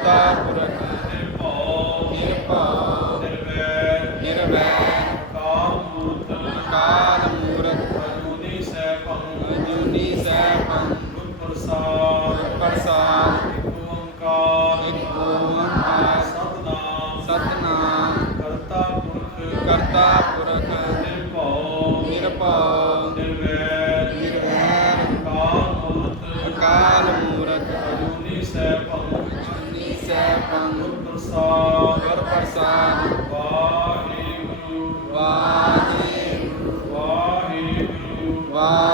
ਕਰਤਾ ਪੁਰਖ ਨਿਰਭਉ ਨਿਰਭਉ ਨਿਰਵੈਰ ਨਿਰਵੈਰ ਅਕਾਲ ਮੂਰਤ ਕਾਲ ਮੂਰਤ ਅਜੂਨੀ ਸੈਭੰ ਅਜੂਨੀ ਸੈਭੰ ਗੁਰ ਪ੍ਰਸਾਦ ਪ੍ਰਸਾਦ ਓੰਕਾਰ ਓੰਕਾਰ ਸਤਨਾਮ ਸਤਨਾਮ ਕਰਤਾ ਪੁਰਖ ਕਰਤਾ ਗੁਰ ਪ੍ਰਸਾਦ ਗੁਰ ਪ੍ਰਸਾਦ ਵਾਹਿਗੁਰੂ ਵਾਹਿਗੁਰੂ ਵਾਹਿਗੁਰੂ ਵਾਹਿਗੁਰੂ।